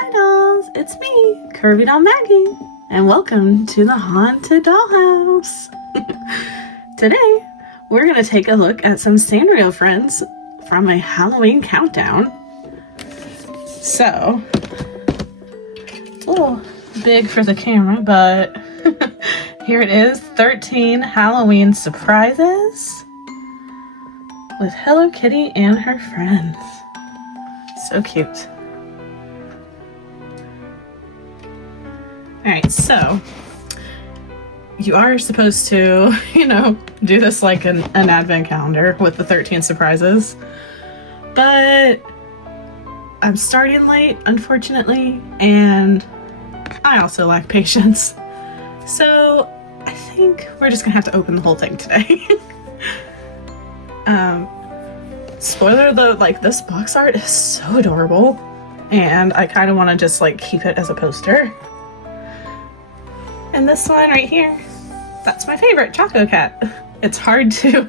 Hi dolls, it's me, Curvy Doll Maggie, and welcome to the Haunted Dollhouse. Today, we're going to take a look at some Sanrio friends from a Halloween countdown. So, it's a little big for the camera, but here it is, 13 Halloween surprises with Hello Kitty and her friends. So cute. Alright, so you are supposed to, do this like an advent calendar with the 13 surprises, but I'm starting late, unfortunately, and I also lack patience. So I think we're just gonna have to open the whole thing today. Spoiler though, this box art is so adorable, and I kind of want to just keep it as a poster. And this one right here, that's my favorite, Chococat. It's hard to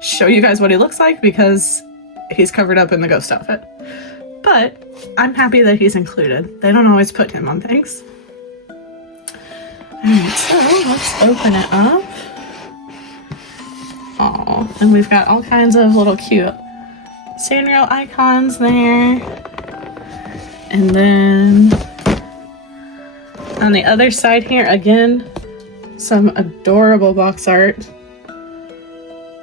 show you guys what he looks like because he's covered up in the ghost outfit. But I'm happy that he's included. They don't always put him on things. Alright, so let's open it up. Oh, and we've got all kinds of little cute Sanrio icons there. And then on the other side here, again, some adorable box art.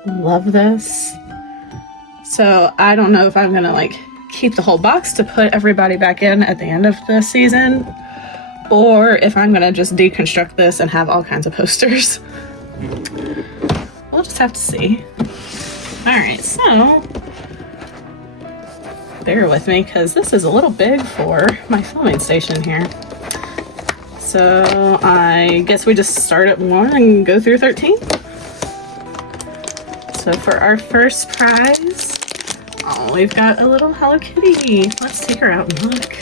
Love this. So I don't know if I'm gonna keep the whole box to put everybody back in at the end of the season, or if I'm gonna just deconstruct this and have all kinds of posters. We'll just have to see. Alright, so bear with me because this is a little big for my filming station here. So I guess we just start at 1 and go through 13. So for our first prize, oh, we've got a little Hello Kitty. Let's take her out and look.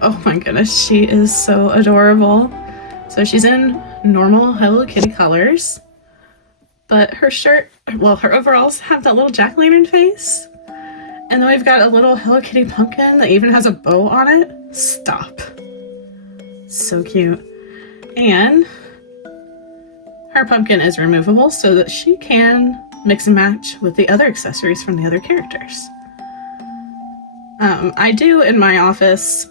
Oh my goodness, she is so adorable. So she's in normal Hello Kitty colors, but her shirt, well, her overalls have that little jack-o'-lantern face. And then we've got a little Hello Kitty pumpkin that even has a bow on it. Stop. So cute. And her pumpkin is removable so that she can mix and match with the other accessories from the other characters. I do in my office,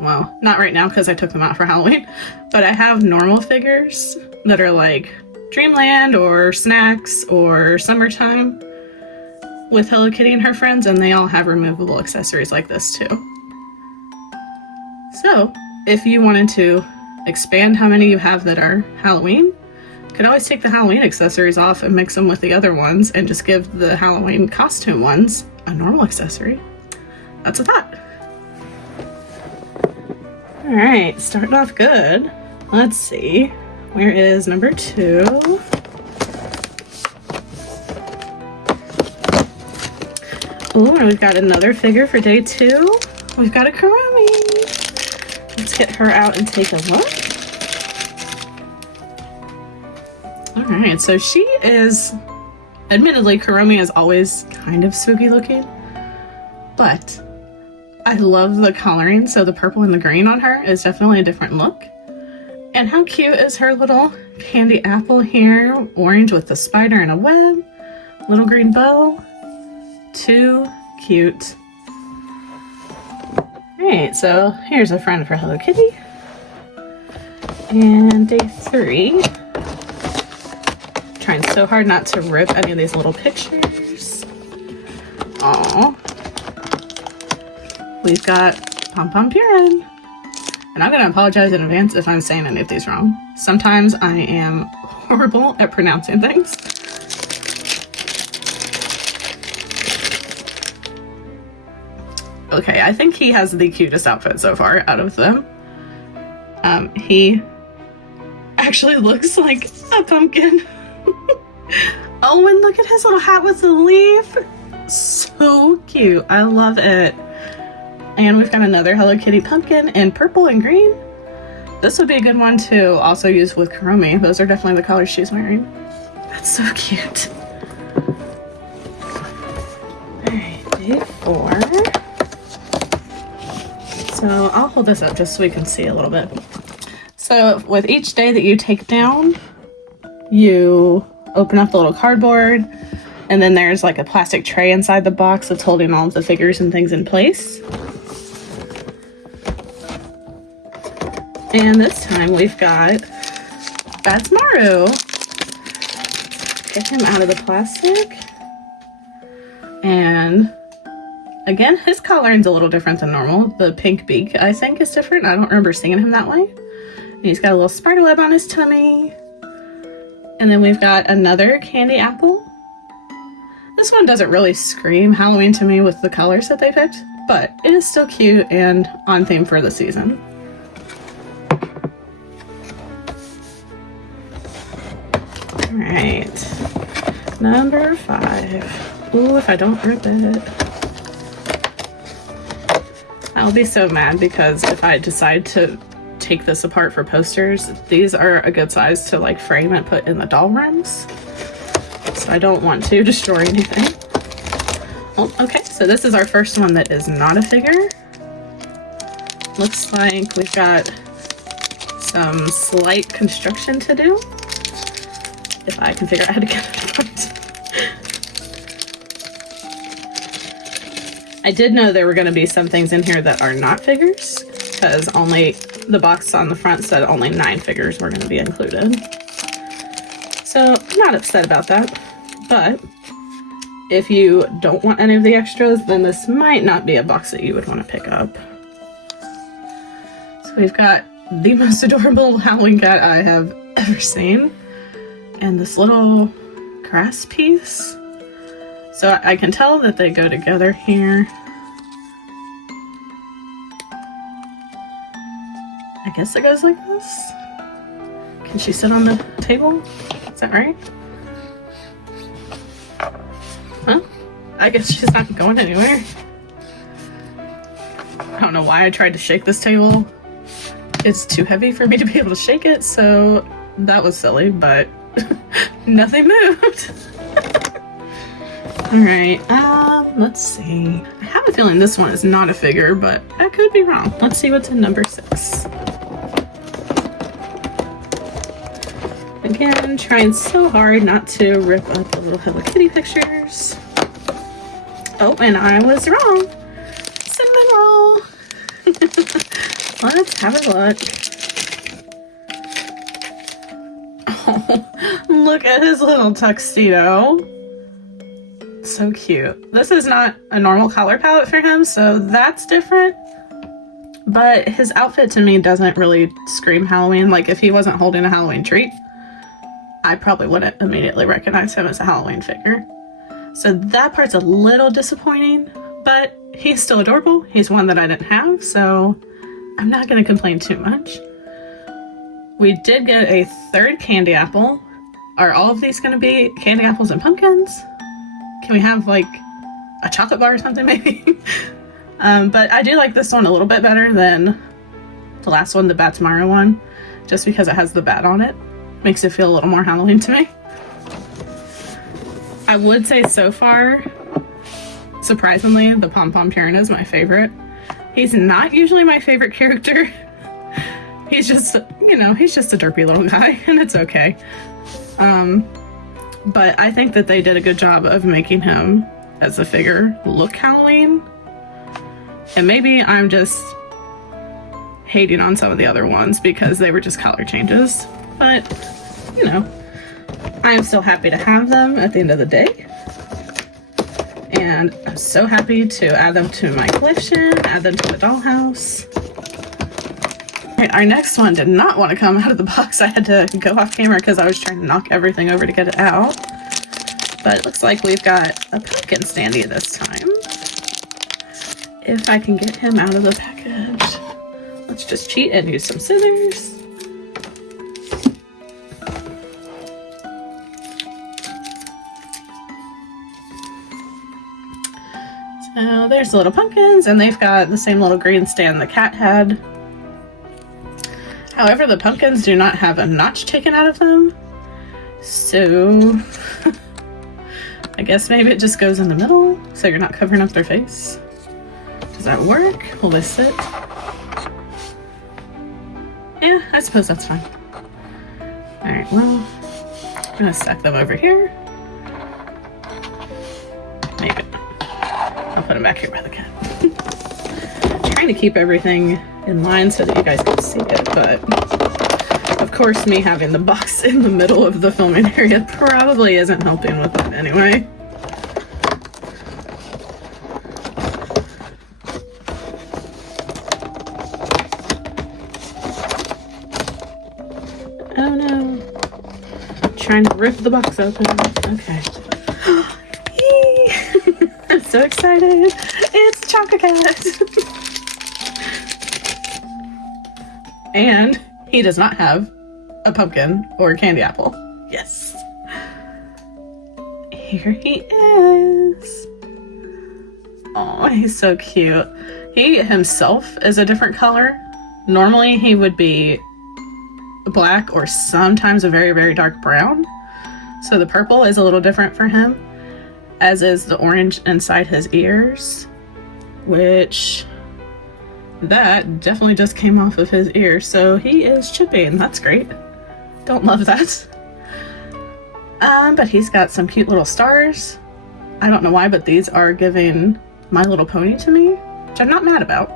well, not right now because I took them out for Halloween, but I have normal figures that are like Dreamland or Snacks or Summertime with Hello Kitty and her friends, and they all have removable accessories like this too. So, if you wanted to expand how many you have that are Halloween, you could always take the Halloween accessories off and mix them with the other ones and just give the Halloween costume ones a normal accessory. That's a thought. Alright, starting off good. Let's see. Where is number 2? Ooh, and we've got another figure for day 2. We've got a Kuromi. Let's get her out and take a look. Alright, so she is, admittedly, Kuromi is always kind of spooky looking, but I love the coloring, so the purple and the green on her is definitely a different look. And how cute is her little candy apple here, orange with the spider and a web, little green bow. Too cute. Alright, so here's a friend for Hello Kitty. And day 3. Trying so hard not to rip any of these little pictures. Aww. We've got Pompompurin. And I'm going to apologize in advance if I'm saying any of these wrong. Sometimes I am horrible at pronouncing things. Okay, I think he has the cutest outfit so far out of them. He actually looks like a pumpkin. Oh, and look at his little hat with the leaf. So cute. I love it. And we've got another Hello Kitty pumpkin in purple and green. This would be a good one to also use with Kuromi. Those are definitely the colors she's wearing. That's so cute. day 4. So I'll hold this up just so we can see a little bit. So with each day that you take down, you open up the little cardboard, and then there's like a plastic tray inside the box that's holding all of the figures and things in place. And this time we've got Maru. Get him out of the plastic. And again, his coloring's a little different than normal. The pink beak, I think, is different. I don't remember seeing him that way. And he's got a little spider web on his tummy. And then we've got another candy apple. This one doesn't really scream Halloween to me with the colors that they picked, but it is still cute and on theme for the season. Alright, number 5. Ooh, if I don't rip it. I'll be so mad because if I decide to take this apart for posters, these are a good size to like frame and put in the doll rooms. So I don't want to destroy anything. Oh, okay, so this is our first one that is not a figure. Looks like we've got some slight construction to do. If I can figure out how to get it apart. I did know there were going to be some things in here that are not figures, because only the box on the front said only 9 figures were going to be included. So I'm not upset about that, but if you don't want any of the extras, then this might not be a box that you would want to pick up. So we've got the most adorable Halloween cat I have ever seen, and this little grass piece. So I can tell that they go together here. I guess it goes like this. Can she sit on the table? Is that right? Huh? I guess she's not going anywhere. I don't know why I tried to shake this table. It's too heavy for me to be able to shake it, so that was silly, but nothing moved. Alright, let's see. I have a feeling this one is not a figure, but I could be wrong. Let's see what's in number 6. Again, trying so hard not to rip up the little Hello Kitty pictures. Oh, and I was wrong. Cinnamon roll. Let's have a look. Oh, look at his little tuxedo. So cute. This is not a normal color palette for him, so that's different. But his outfit to me doesn't really scream Halloween. Like if he wasn't holding a Halloween treat, I probably wouldn't immediately recognize him as a Halloween figure. So that part's a little disappointing, but he's still adorable. He's one that I didn't have, so I'm not going to complain too much. We did get a 3rd candy apple. Are all of these going to be candy apples and pumpkins? Can we have like a chocolate bar or something maybe? But I do like this one a little bit better than the last one, the Maru one, just because it has the bat on it. Makes it feel a little more Halloween to me. I would say so far, surprisingly, the Pompompurin is my favorite. He's not usually my favorite character. He's just, you know, he's just a derpy little guy, and it's okay. But I think that they did a good job of making him, as a figure, look Halloween. And maybe I'm just hating on some of the other ones because they were just color changes. But, you know, I am still happy to have them at the end of the day. And I'm so happy to add them to my collection, add them to the dollhouse. Alright, our next one did not want to come out of the box. I had to go off camera because I was trying to knock everything over to get it out. But it looks like we've got a pumpkin standee this time. If I can get him out of the package. Let's just cheat and use some scissors. So there's the little pumpkins, and they've got the same little green stand the cat had. However, the pumpkins do not have a notch taken out of them. So I guess maybe it just goes in the middle so you're not covering up their face. Does that work? Will they sit? Yeah, I suppose that's fine. Alright, well, I'm gonna stack them over here. Maybe. I'll put them back here by the cat. I'm trying to keep everything in line so that you guys can see it, but of course me having the box in the middle of the filming area probably isn't helping with that anyway. Oh no. I'm trying to rip the box open. Okay. I'm so excited. It's Chococat. And he does not have a pumpkin or a candy apple. Yes. Here he is. Oh, he's so cute. He himself is a different color. Normally he would be black or sometimes a very, very dark brown. So the purple is a little different for him, as is the orange inside his ears, which that definitely just came off of his ear. So he is chipping. That's great. Don't love that. But he's got some cute little stars. I don't know why, but these are giving My Little Pony to me, which I'm not mad about.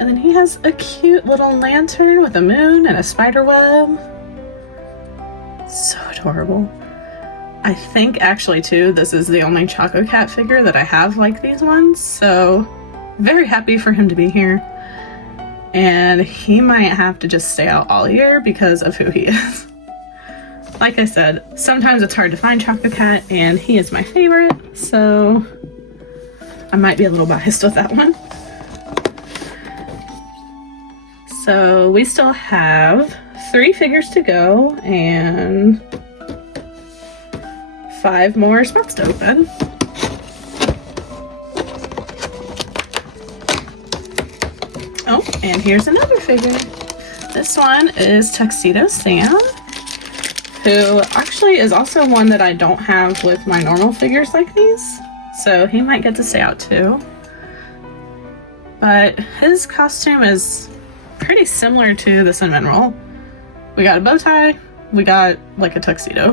And then he has a cute little lantern with a moon and a spider web. So adorable. I think actually too, this is the only Chococat figure that I have like these ones, so very happy for him to be here. And he might have to just stay out all year because of who he is. Like I said, sometimes it's hard to find Chococat, and he is my favorite, so I might be a little biased with that one. So we still have 3 figures to go and 5 more spots to open. Oh, and here's another figure. This one is Tuxedo Sam, who actually is also one that I don't have with my normal figures like these, so he might get to stay out too. But his costume is pretty similar to the cinnamon roll. We got a bow tie, we got like a tuxedo,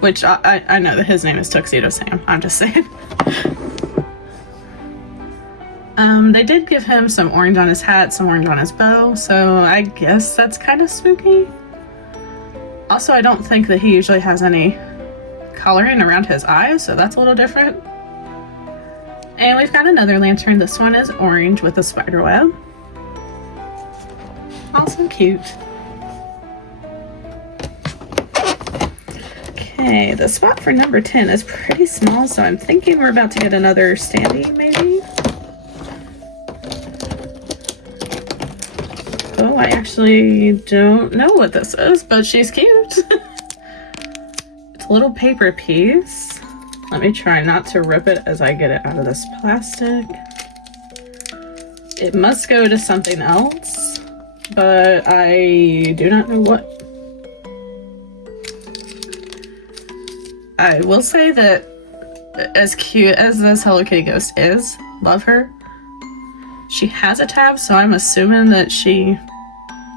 which I know that his name is Tuxedo Sam, I'm just saying. They did give him some orange on his hat, some orange on his bow, so I guess that's kind of spooky. Also, I don't think that he usually has any coloring around his eyes, so that's a little different. And we've got another lantern. This one is orange with a spider web. Also cute. Okay, the spot for number 10 is pretty small, so I'm thinking we're about to get another standee, maybe? Oh, I actually don't know what this is, but she's cute. It's a little paper piece. Let me try not to rip it as I get it out of this plastic. It must go to something else, but I do not know what. I will say that as cute as this Hello Kitty ghost is, love her, she has a tab, so I'm assuming that she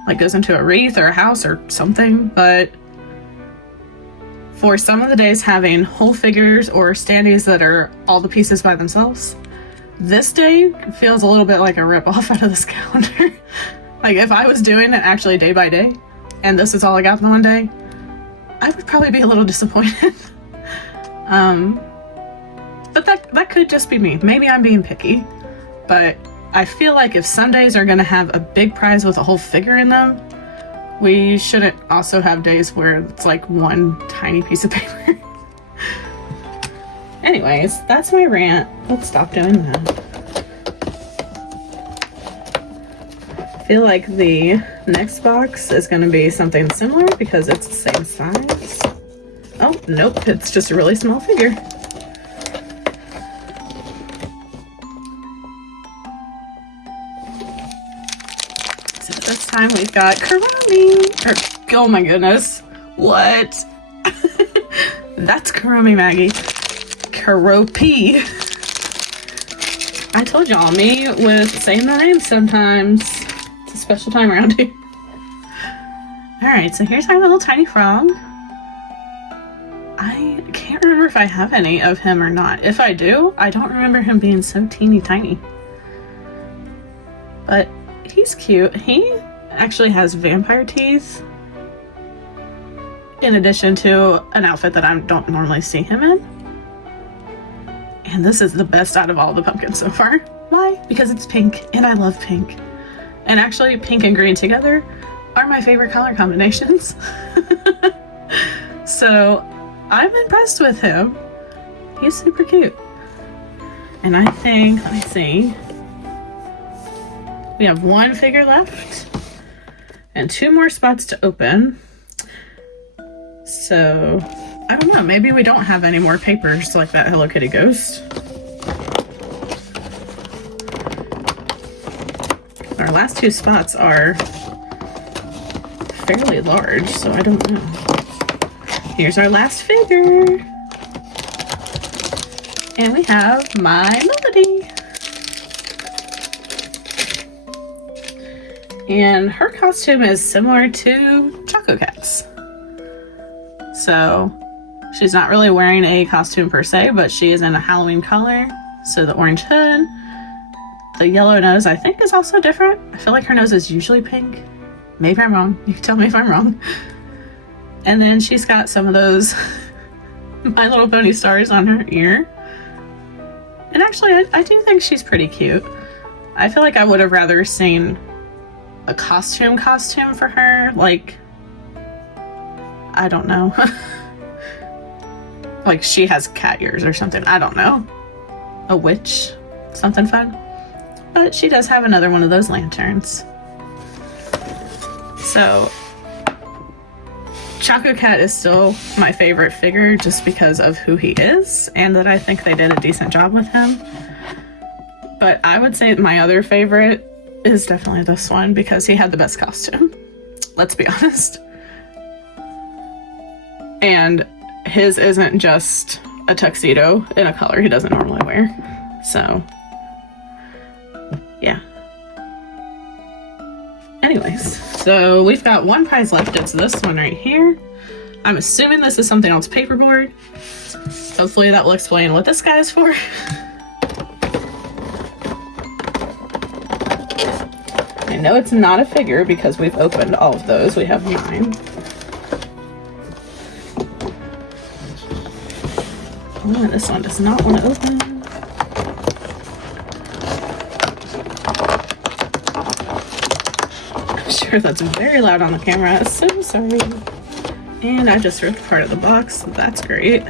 like goes into a wreath or a house or something, but for some of the days having whole figures or standees that are all the pieces by themselves, this day feels a little bit like a rip-off out of this calendar. Like if I was doing it actually day by day and this is all I got in the one day, I would probably be a little disappointed. But that could just be me. Maybe I'm being picky, but I feel like if Sundays are gonna have a big prize with a whole figure in them, we shouldn't also have days where it's like one tiny piece of paper. Anyways, that's my rant. Let's stop doing that. I feel like the next box is gonna be something similar because it's the same size. Oh, nope, it's just a really small figure. So this time we've got Kuromi. Oh my goodness. What? That's Kuromi Maggie. Kuropi. I told y'all, me with saying the names sometimes. It's a special time around here. Alright, so here's our little tiny frog. I can't remember if I have any of him or not. If I do, I don't remember him being so teeny tiny. But he's cute. He actually has vampire teeth, in addition to an outfit that I don't normally see him in. And this is the best out of all the pumpkins so far. Why? Because it's pink, and I love pink. And actually, pink and green together are my favorite color combinations. So I'm impressed with him. He's super cute. And I think, let me see, we have one figure left and 2 more spots to open. So I don't know, maybe we don't have any more papers like that Hello Kitty ghost. Our last 2 spots are fairly large, so I don't know. Here's our last figure. And we have My Melody. And her costume is similar to Chococat's. So she's not really wearing a costume per se, but she is in a Halloween color. So the orange hood, the yellow nose I think is also different. I feel like her nose is usually pink. Maybe I'm wrong. You can tell me if I'm wrong. And then she's got some of those My Little Pony stars on her ear. And actually, I do think she's pretty cute. I feel like I would have rather seen a costume for her. Like, I don't know. Like she has cat ears or something. I don't know. A witch. Something fun. But she does have another one of those lanterns. So Chococat is still my favorite figure just because of who he is and that I think they did a decent job with him. But I would say my other favorite is definitely this one because he had the best costume. Let's be honest. And his isn't just a tuxedo in a color he doesn't normally wear. So, yeah. Anyways, so we've got 1 prize left. It's this one right here. I'm assuming this is something else paperboard. Hopefully that will explain what this guy is for. I know it's not a figure because we've opened all of those. We have 9. Oh, this one does not want to open. I'm sure that's very loud on the camera. So sorry. And I just ripped part of the box. So that's great.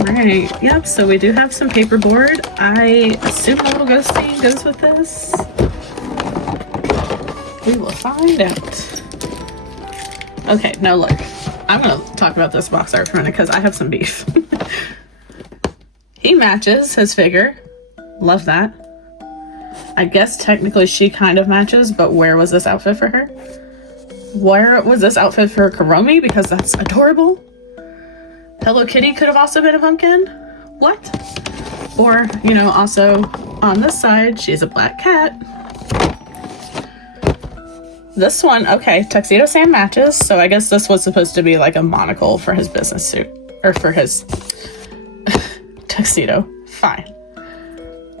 Alright, yep, so we do have some paperboard. I assume the little ghosty goes with this. We will find out. Okay, now look, I'm going to talk about this box art for a minute because I have some beef. He matches his figure. Love that. I guess technically she kind of matches, but where was this outfit for her? Where was this outfit for Kuromi? Because that's adorable. Hello Kitty could have also been a pumpkin. What? Or, you know, also on this side, she's a black cat. This one, okay, Tuxedo Sam matches, so I guess this was supposed to be like a monocle for his business suit, or for his tuxedo. Fine.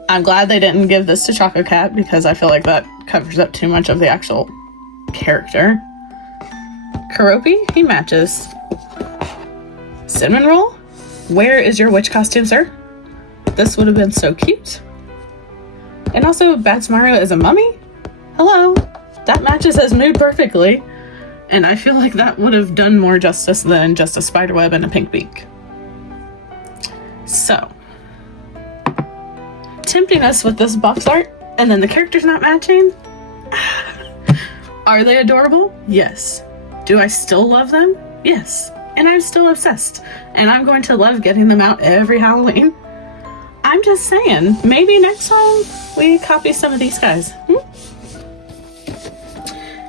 I'm glad they didn't give this to Chococat because I feel like that covers up too much of the actual character. Kuropi, he matches. Cinnamon Roll, where is your witch costume, sir? This would have been so cute. And also, Bats Mario is a mummy? Hello. That matches his mood perfectly, and I feel like that would have done more justice than just a spider web and a pink beak. So, tempting us with this box art, and then the characters not matching? Are they adorable? Yes. Do I still love them? Yes. And I'm still obsessed, and I'm going to love getting them out every Halloween. I'm just saying, maybe next time we copy some of these guys.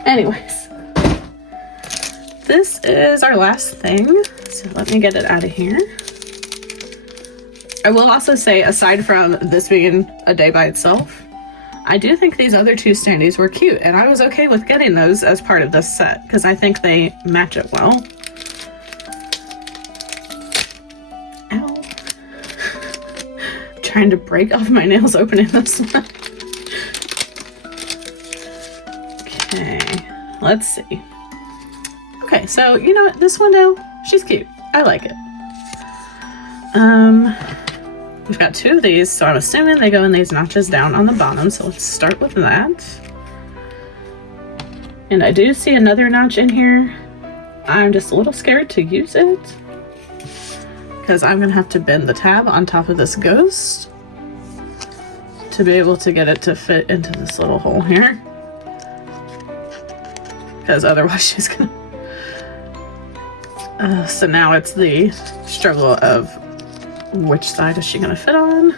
Anyways, this is our last thing. So let me get it out of here. I will also say, aside from this being a day by itself, I do think these other two standees were cute, and I was okay with getting those as part of this set because I think they match it well. Ow. Trying to break off my nails opening this one. Okay, let's see. Okay, so you know what? This window, she's cute. I like it. We've got two of these, so I'm assuming they go in these notches down on the bottom, so let's start with that. And I do see another notch in here. I'm just a little scared to use it because I'm gonna have to bend the tab on top of this ghost to be able to get it to fit into this little hole here, because otherwise she's gonna... so now it's the struggle of which side is she gonna fit on?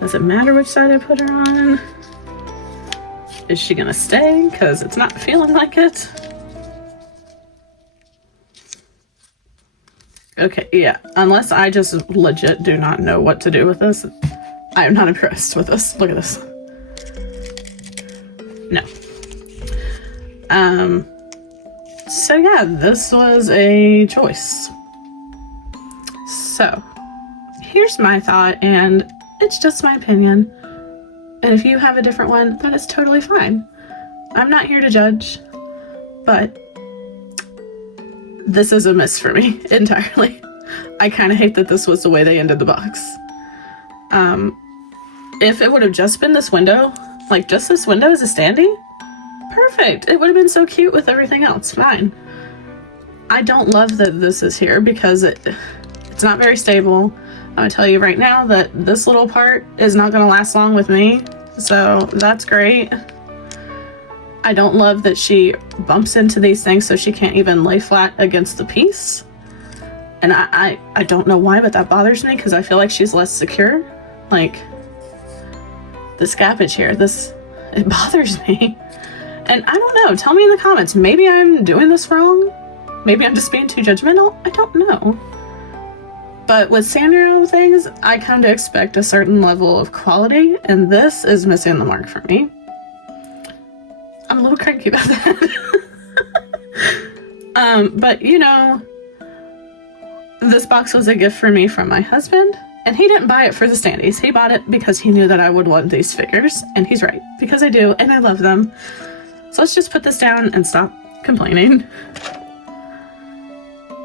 Does it matter which side I put her on? Is she gonna stay? Because it's not feeling like it. Okay, yeah, unless I just legit do not know what to do with this, I am not impressed with this. Look at this. No. So yeah, this was a choice. So, here's my thought, and it's just my opinion. And if you have a different one, that is totally fine. I'm not here to judge, but this is a miss for me entirely. I kind of hate that this was the way they ended the box. If it would have just been this window, like just this window as a standee, perfect. It would have been so cute with everything else. Fine. I don't love that this is here because it's not very stable. I'm gonna tell you right now that this little part is not gonna last long with me, so that's great. I don't love that she bumps into these things so she can't even lay flat against the piece. And I don't know why, but that bothers me because I feel like she's less secure. Like, the scappage here, it bothers me. And I don't know, tell me in the comments, maybe I'm doing this wrong? Maybe I'm just being too judgmental? I don't know. But with Sanrio things, I come to expect a certain level of quality, and this is missing the mark for me. I'm a little cranky about that. But you know, this box was a gift for me from my husband, and he didn't buy it for the standees. He bought it because he knew that I would want these figures, and he's right, because I do, and I love them. So let's just put this down and stop complaining.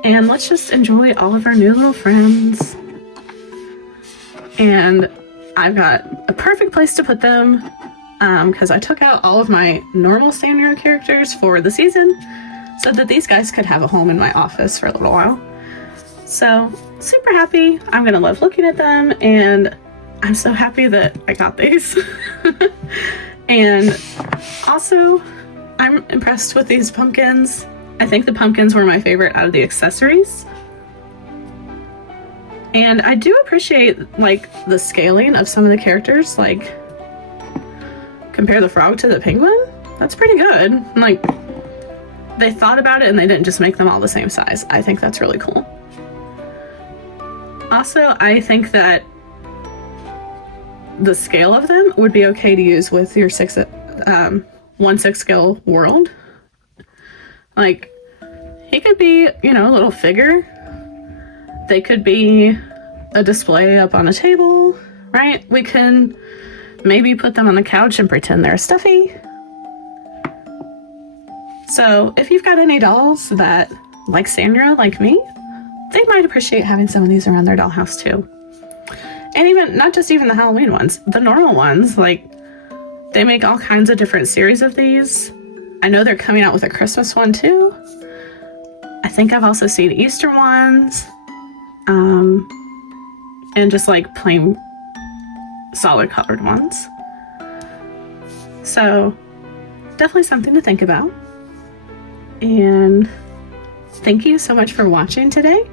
And let's just enjoy all of our new little friends. And I've got a perfect place to put them because I took out all of my normal Sanrio characters for the season so that these guys could have a home in my office for a little while. So super happy. I'm gonna love looking at them, and I'm so happy that I got these. And also, I'm impressed with these pumpkins. I think the pumpkins were my favorite out of the accessories. And I do appreciate, like, the scaling of some of the characters. Like, compare the frog to the penguin? That's pretty good. Like, they thought about it and they didn't just make them all the same size. I think that's really cool. Also, I think that the scale of them would be okay to use with your 1/6 scale world. Like, he could be, you know, a little figure. They could be a display up on a table, right? We can maybe put them on the couch and pretend they're stuffy. So if you've got any dolls that like Sanrio, like me, they might appreciate having some of these around their dollhouse too. And even, not just even the Halloween ones, the normal ones, like, they make all kinds of different series of these. I know they're coming out with a Christmas one too. I think I've also seen Easter ones. And just like plain solid colored ones. So definitely something to think about. And thank you so much for watching today.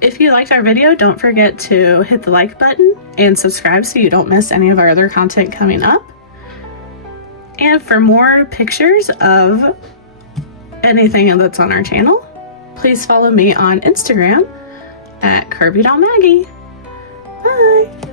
If you liked our video, don't forget to hit the like button and subscribe so you don't miss any of our other content coming up. And for more pictures of anything that's on our channel, please follow me on Instagram at Curvy Doll Maggie. Bye!